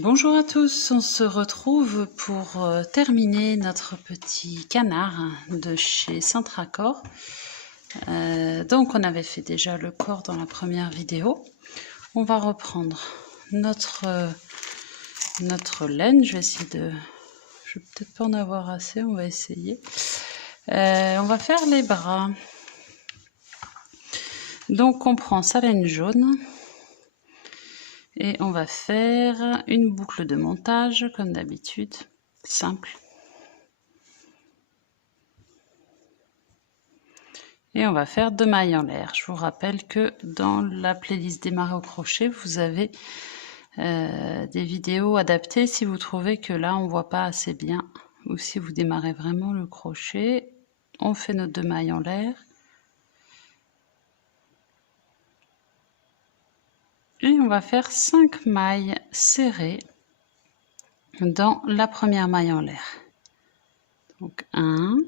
Bonjour à tous, on se retrouve pour terminer notre petit canard de chez Centracor. Donc on avait fait déjà le corps dans la première vidéo. On va reprendre notre laine. Je vais essayer de... Je vais peut-être pas en avoir assez, on va essayer. On va faire les bras. Donc on prend sa laine jaune. Et on va faire une boucle de montage, comme d'habitude, simple. Et on va faire 2 mailles en l'air. Je vous rappelle que dans la playlist démarrer au crochet, vous avez des vidéos adaptées si vous trouvez que là, on ne voit pas assez bien. Ou si vous démarrez vraiment le crochet, on fait nos 2 mailles en l'air. Et on va faire 5 mailles serrées dans la première maille en l'air. Donc 1,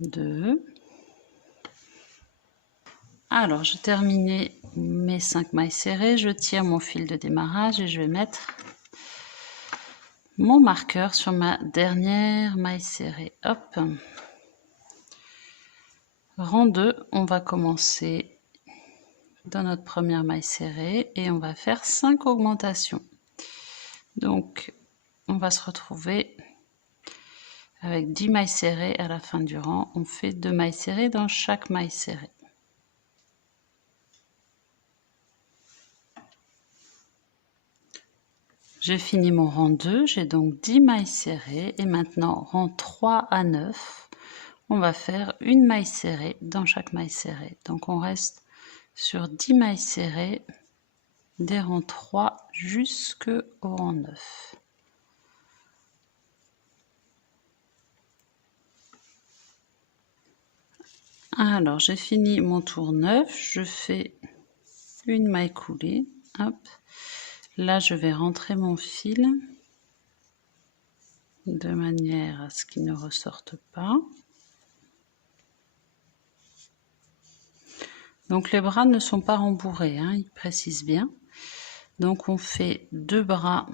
2. Alors, j'ai terminé mes 5 mailles serrées. Je tire mon fil de démarrage et je vais mettre mon marqueur sur ma dernière maille serrée. Hop. Rang 2, on va commencer dans notre première maille serrée et on va faire 5 augmentations. Donc, on va se retrouver avec 10 mailles serrées à la fin du rang. On fait 2 mailles serrées dans chaque maille serrée. J'ai fini mon rang 2, j'ai donc 10 mailles serrées et maintenant rang 3 à 9, on va faire une maille serrée dans chaque maille serrée. Donc on reste sur 10 mailles serrées des rangs 3 jusqu'au rang 9. Alors j'ai fini mon tour 9, je fais une maille coulée, hop. Là je vais rentrer mon fil de manière à ce qu'il ne ressorte pas. Donc les bras ne sont pas rembourrés, hein, ils précisent bien. Donc on fait 2 bras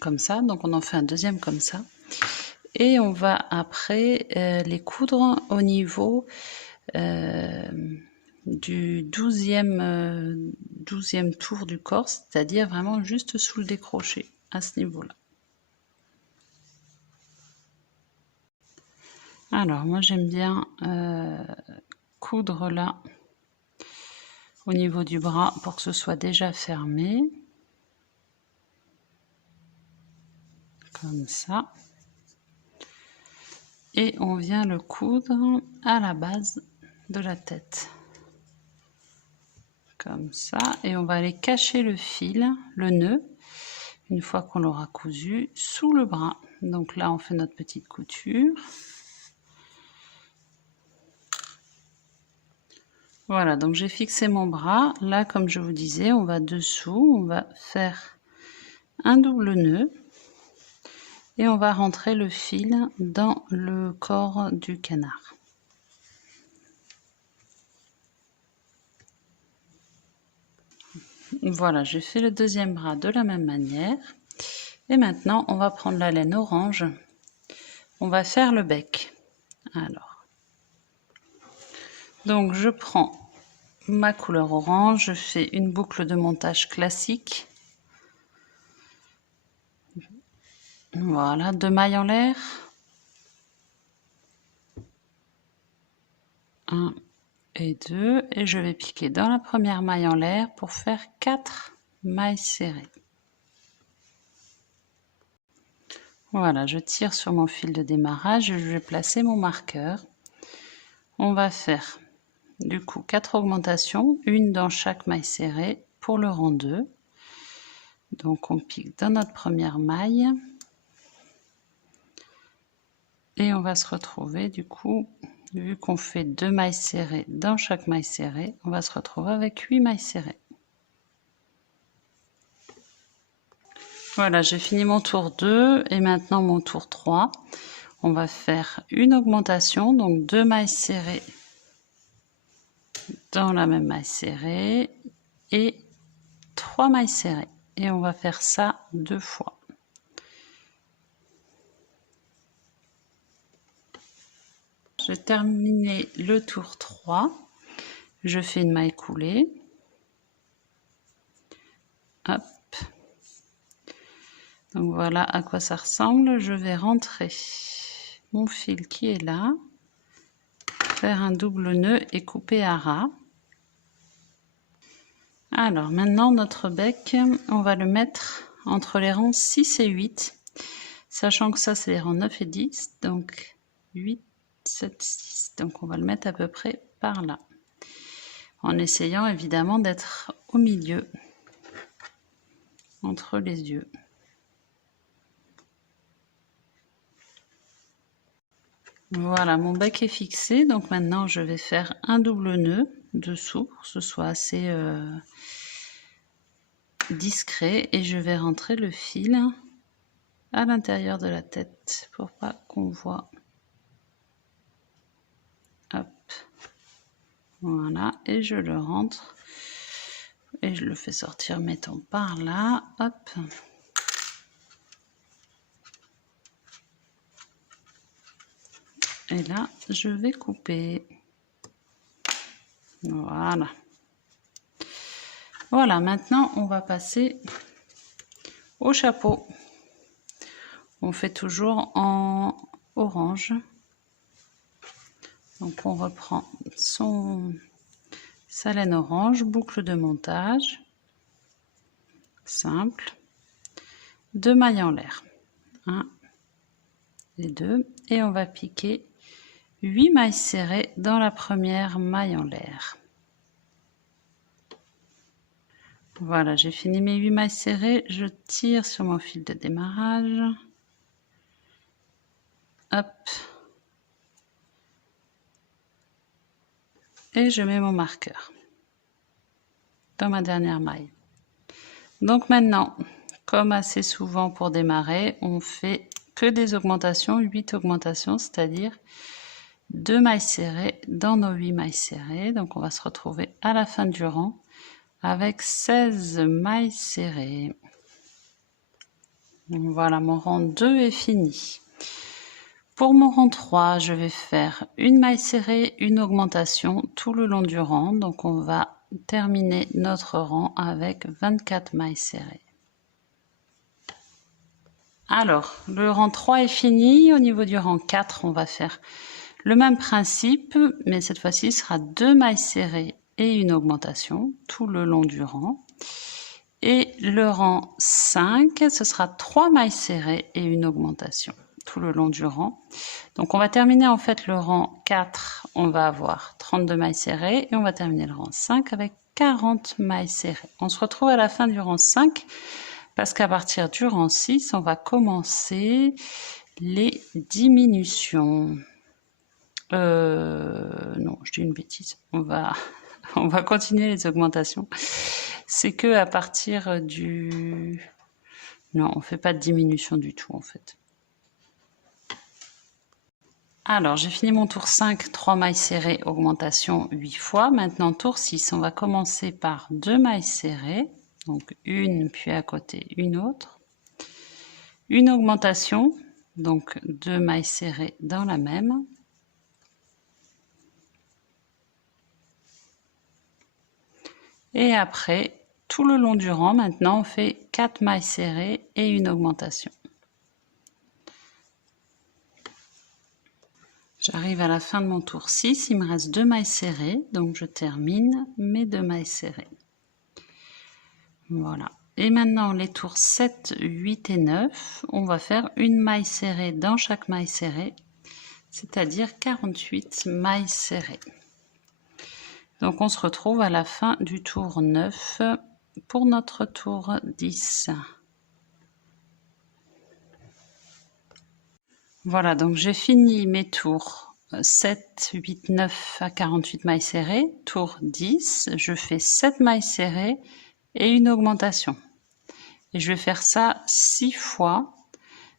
comme ça, donc on en fait un deuxième comme ça. Et on va après les coudre au niveau du 12e tour du corps, c'est-à-dire vraiment juste sous le décroché, à ce niveau-là. Alors moi j'aime bien coudre là au niveau du bras pour que ce soit déjà fermé. Comme ça. Et on vient le coudre à la base de la tête. Comme ça. Et on va aller cacher le fil, le nœud, une fois qu'on l'aura cousu, sous le bras. Donc là, on fait notre petite couture. Voilà, donc j'ai fixé mon bras. Là, comme je vous disais, on va dessous, on va faire un double nœud. Et on va rentrer le fil dans le corps du canard. Voilà, j'ai fait le deuxième bras de la même manière. Et maintenant, on va prendre la laine orange. On va faire le bec. Alors, donc je prends ma couleur orange, je fais une boucle de montage classique. Voilà, 2 mailles en l'air. 1 et 2. Et je vais piquer dans la première maille en l'air pour faire 4 mailles serrées. Voilà, je tire sur mon fil de démarrage et je vais placer mon marqueur. On va faire du coup 4 augmentations, une dans chaque maille serrée pour le rang 2. Donc on pique dans notre première maille. Et on va se retrouver du coup, vu qu'on fait 2 mailles serrées dans chaque maille serrée, on va se retrouver avec 8 mailles serrées. Voilà, j'ai fini mon tour 2 et maintenant mon tour 3. On va faire une augmentation, donc 2 mailles serrées dans la même maille serrée et 3 mailles serrées et on va faire ça 2 fois. J'ai terminé le tour 3, je fais une maille coulée, hop, donc voilà à quoi ça ressemble. Je vais rentrer mon fil qui est là, faire un double nœud et couper à ras. Alors maintenant notre bec, on va le mettre entre les rangs 6 et 8, sachant que ça c'est les rangs 9 et 10, donc 8, 7, 6, donc on va le mettre à peu près par là, en essayant évidemment d'être au milieu, entre les yeux. Voilà, mon bec est fixé, donc maintenant je vais faire un double nœud dessous pour que ce soit assez discret et je vais rentrer le fil à l'intérieur de la tête pour pas qu'on voit. Hop, voilà, et je le rentre et je le fais sortir, mettons par là, hop. Et là, je vais couper. Voilà. Voilà, maintenant, on va passer au chapeau. On fait toujours en orange. Donc, on reprend sa laine orange, boucle de montage, simple, 2 mailles en l'air. 1 et 2. Et on va piquer 8 mailles serrées dans la première maille en l'air. Voilà, j'ai fini mes 8 mailles serrées, je tire sur mon fil de démarrage. Hop. Et je mets mon marqueur dans ma dernière maille. Donc maintenant, comme assez souvent pour démarrer, on fait que des augmentations, 8 augmentations, c'est-à-dire 2 mailles serrées dans nos 8 mailles serrées. Donc on va se retrouver à la fin du rang avec 16 mailles serrées. Donc voilà, mon rang 2 est fini. Pour mon rang 3, je vais faire une maille serrée, une augmentation tout le long du rang. Donc on va terminer notre rang avec 24 mailles serrées. Alors, le rang 3 est fini. Au niveau du rang 4, on va faire le même principe, mais cette fois-ci, ce sera 2 mailles serrées et une augmentation tout le long du rang. Et le rang 5, ce sera 3 mailles serrées et une augmentation tout le long du rang. Donc on va terminer en fait le rang 4, on va avoir 32 mailles serrées et on va terminer le rang 5 avec 40 mailles serrées. On se retrouve à la fin du rang 5 parce qu'à partir du rang 6, on va commencer les diminutions. Non, je dis une bêtise. On va continuer les augmentations. C'est que à partir du... Non, on fait pas de diminution du tout en fait. Alors, j'ai fini mon tour 5, 3 mailles serrées, augmentation 8 fois. Maintenant, tour 6, on va commencer par 2 mailles serrées. Donc, une, puis à côté, une autre. Une augmentation, donc 2 mailles serrées dans la même. Et après, tout le long du rang, maintenant, on fait 4 mailles serrées et une augmentation. J'arrive à la fin de mon tour 6, il me reste 2 mailles serrées, donc je termine mes 2 mailles serrées. Voilà. Et maintenant, les tours 7, 8 et 9, on va faire une maille serrée dans chaque maille serrée, c'est-à-dire 48 mailles serrées. Donc on se retrouve à la fin du tour 9 pour notre tour 10. Voilà, donc j'ai fini mes tours 7, 8, 9 à 48 mailles serrées. Tour 10, je fais 7 mailles serrées et une augmentation. Et je vais faire ça 6 fois,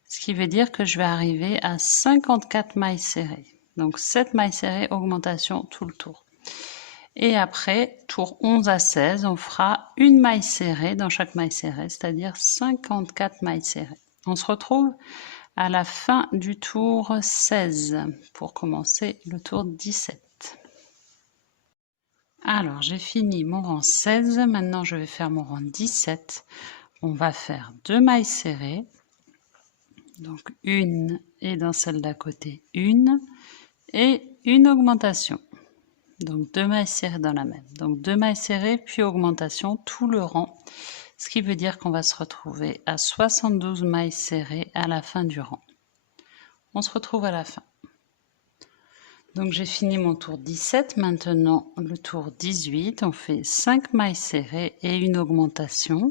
ce qui veut dire que je vais arriver à 54 mailles serrées. Donc 7 mailles serrées, augmentation tout le tour. Et après, tour 11 à 16, on fera une maille serrée dans chaque maille serrée, c'est-à-dire 54 mailles serrées. On se retrouve à la fin du tour 16 pour commencer le tour 17. Alors, j'ai fini mon rang 16, maintenant je vais faire mon rang 17. On va faire 2 mailles serrées, donc une et dans celle d'à côté une, et une augmentation. Donc 2 mailles serrées dans la même. Donc 2 mailles serrées puis augmentation tout le rang. Ce qui veut dire qu'on va se retrouver à 72 mailles serrées à la fin du rang. On se retrouve à la fin. Donc j'ai fini mon tour 17. Maintenant le tour 18. On fait 5 mailles serrées et une augmentation.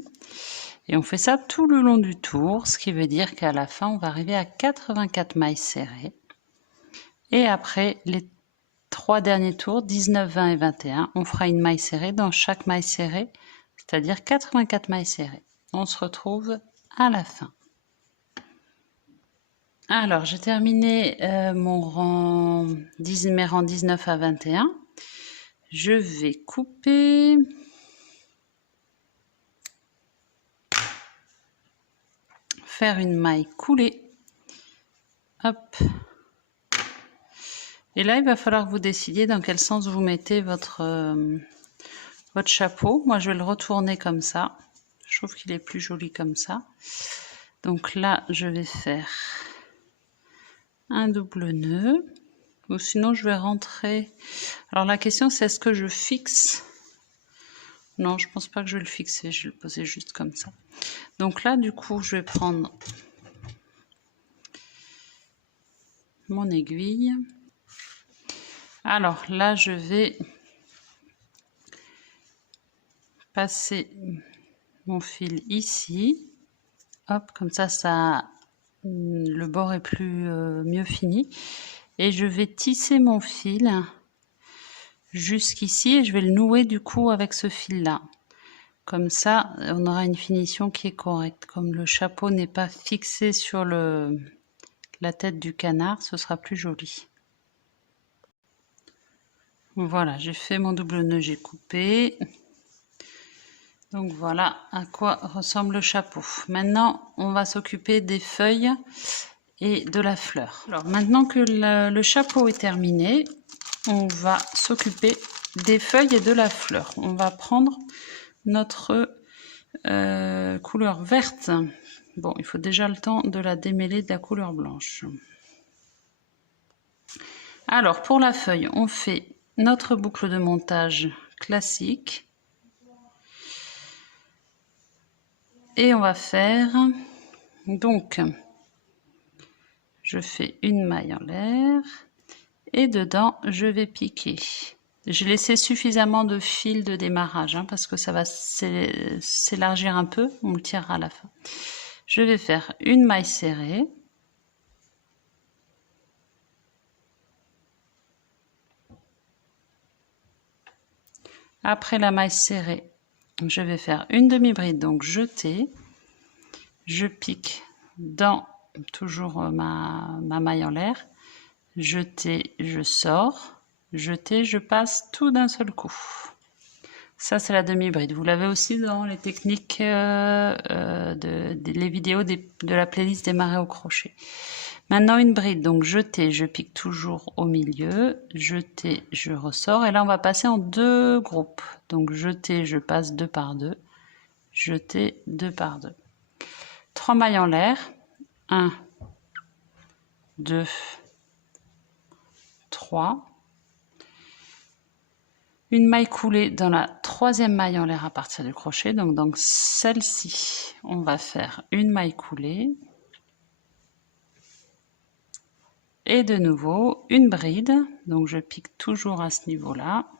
Et on fait ça tout le long du tour. Ce qui veut dire qu'à la fin, on va arriver à 84 mailles serrées. Et après les 3 derniers tours, 19, 20 et 21, on fera une maille serrée dans chaque maille serrée, c'est-à-dire 84 mailles serrées. On se retrouve à la fin. Alors, j'ai terminé mes rangs 19 à 21. Je vais couper. Faire une maille coulée. Hop. Et là, il va falloir que vous décidiez dans quel sens vous mettez votre chapeau. Moi, je vais le retourner comme ça. Je trouve qu'il est plus joli comme ça. Donc là, je vais faire un double nœud. Ou sinon, je vais rentrer. Alors la question, c'est est-ce que je fixe? Non, je pense pas que je vais le fixer. Je vais le poser juste comme ça. Donc là, du coup, je vais prendre mon aiguille. Alors là, je vais passer mon fil ici. Hop, comme ça, le bord est mieux fini. Et je vais tisser mon fil jusqu'ici et je vais le nouer du coup avec ce fil-là. Comme ça, on aura une finition qui est correcte. Comme le chapeau n'est pas fixé sur la tête du canard, ce sera plus joli. Voilà, j'ai fait mon double nœud, j'ai coupé. Donc voilà à quoi ressemble le chapeau. Maintenant, on va s'occuper des feuilles et de la fleur. Alors maintenant que le chapeau est terminé, on va s'occuper des feuilles et de la fleur. On va prendre notre couleur verte. Bon, il faut déjà le temps de la démêler de la couleur blanche. Alors pour la feuille, on fait notre boucle de montage classique. Et on va faire, donc, je fais une maille en l'air et dedans, je vais piquer. J'ai laissé suffisamment de fil de démarrage parce que ça va s'élargir un peu, on le tirera à la fin. Je vais faire une maille serrée. Après la maille serrée, je vais faire une demi-bride, donc jeter. Je pique dans toujours ma maille en l'air. Jeter, je sors. Jeter, je passe tout d'un seul coup. Ça, c'est la demi-bride. Vous l'avez aussi dans les techniques, les vidéos de la playlist démarrer au crochet. Maintenant, une bride. Donc, jeter, je pique toujours au milieu. Jeter, je ressors. Et là, on va passer en deux groupes. Donc, jeter, je passe 2 par 2. Jeter, 2 par 2. 3 mailles en l'air. 1, 2, 3. Une maille coulée dans la 3e maille en l'air à partir du crochet. Donc dans celle-ci, on va faire une maille coulée. Et de nouveau, une bride. Donc je pique toujours à ce niveau-là.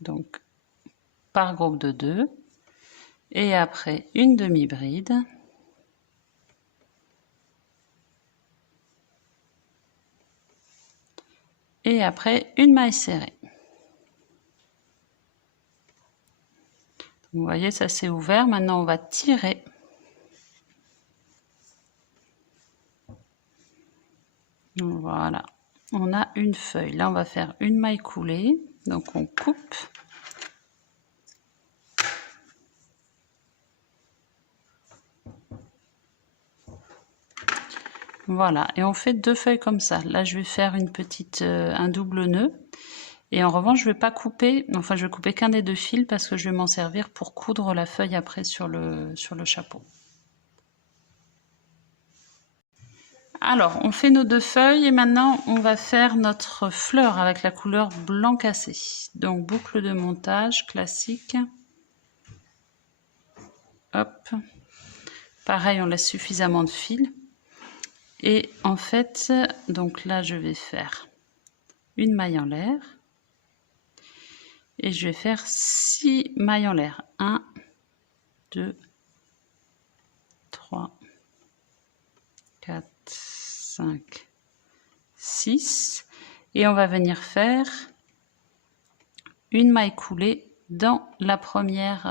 Donc par groupe de 2. Et après, une demi-bride. Et après, une maille serrée. Vous voyez, ça s'est ouvert. Maintenant, on va tirer. Voilà. on a une feuille. Là, on va faire une maille coulée. Donc, on coupe. Voilà, et on fait 2 feuilles comme ça. Là, je vais faire une petite, un double nœud. Et en revanche, je vais pas couper, enfin, je vais couper qu'un des 2 fils parce que je vais m'en servir pour coudre la feuille après sur le chapeau. Alors, on fait nos 2 feuilles et maintenant, on va faire notre fleur avec la couleur blanc cassé. Donc, boucle de montage classique. Hop. Pareil, on laisse suffisamment de fil. Et en fait, donc là, je vais faire une maille en l'air. Et je vais faire 6 mailles en l'air. 1, 2, 3, 4, 5, 6. Et on va venir faire une maille coulée dans la première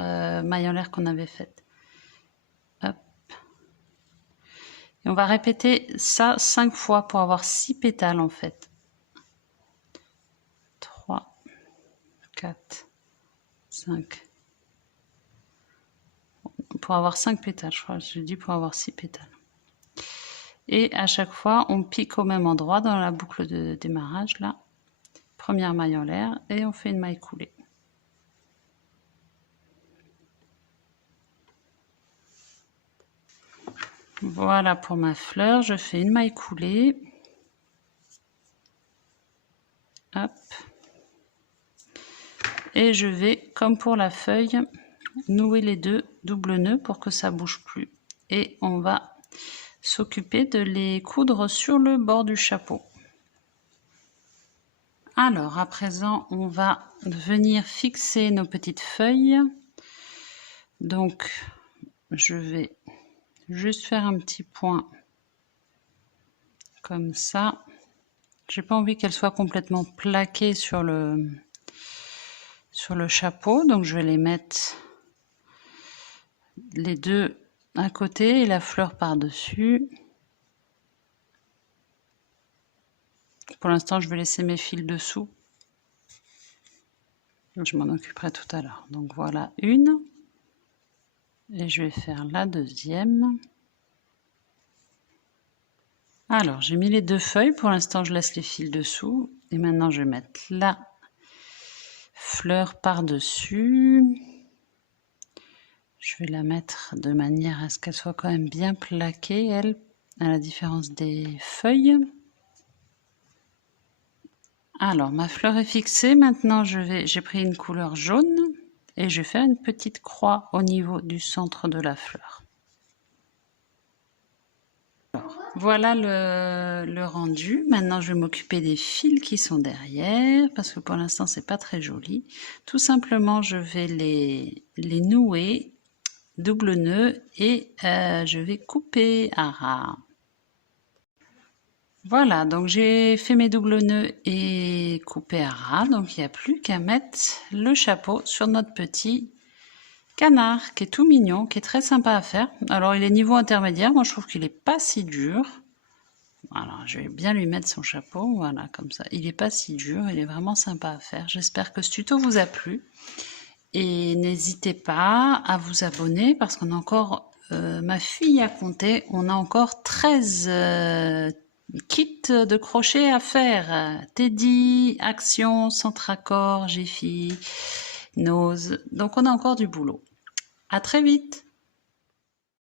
maille en l'air qu'on avait faite. Hop. Et on va répéter ça 5 fois pour avoir 6 pétales en fait. 3, 4, 5. Pour avoir 5 pétales, je crois. Je dis pour avoir 6 pétales. Et à chaque fois, on pique au même endroit dans la boucle de démarrage, là. Première maille en l'air et on fait une maille coulée. Voilà pour ma fleur, je fais une maille coulée. Hop. Et je vais, comme pour la feuille, nouer les 2 doubles nœuds pour que ça bouge plus. Et on va s'occuper de les coudre sur le bord du chapeau. Alors, à présent, on va venir fixer nos petites feuilles. Donc, je vais juste faire un petit point comme ça. J'ai pas envie qu'elle soit complètement plaquée sur le chapeau, donc je vais les mettre les 2 à côté et la fleur par-dessus. Pour l'instant, je vais laisser mes fils dessous. Je m'en occuperai tout à l'heure. Donc voilà une. Et je vais faire la deuxième. Alors, j'ai mis les 2 feuilles. Pour l'instant, je laisse les fils dessous. Et maintenant, je vais mettre la fleur par-dessus. Je vais la mettre de manière à ce qu'elle soit quand même bien plaquée, elle, à la différence des feuilles. Alors, ma fleur est fixée. Maintenant, j'ai pris une couleur jaune et je vais faire une petite croix au niveau du centre de la fleur. Alors, voilà le rendu. Maintenant, je vais m'occuper des fils qui sont derrière parce que pour l'instant, c'est pas très joli. Tout simplement, je vais les nouer, double nœud et je vais couper à ras. Voilà, donc j'ai fait mes doubles nœuds et coupé à ras, donc il n'y a plus qu'à mettre le chapeau sur notre petit canard qui est tout mignon, qui est très sympa à faire. Alors il est niveau intermédiaire, moi je trouve qu'il n'est pas si dur. Voilà, je vais bien lui mettre son chapeau, voilà, comme ça. Il n'est pas si dur, il est vraiment sympa à faire. J'espère que ce tuto vous a plu. Et n'hésitez pas à vous abonner parce qu'on a encore, ma fille a compté, on a encore 13 kits de crochet à faire. Teddy, Action, Centraccord, Jiffy, Nose. Donc on a encore du boulot. À très vite!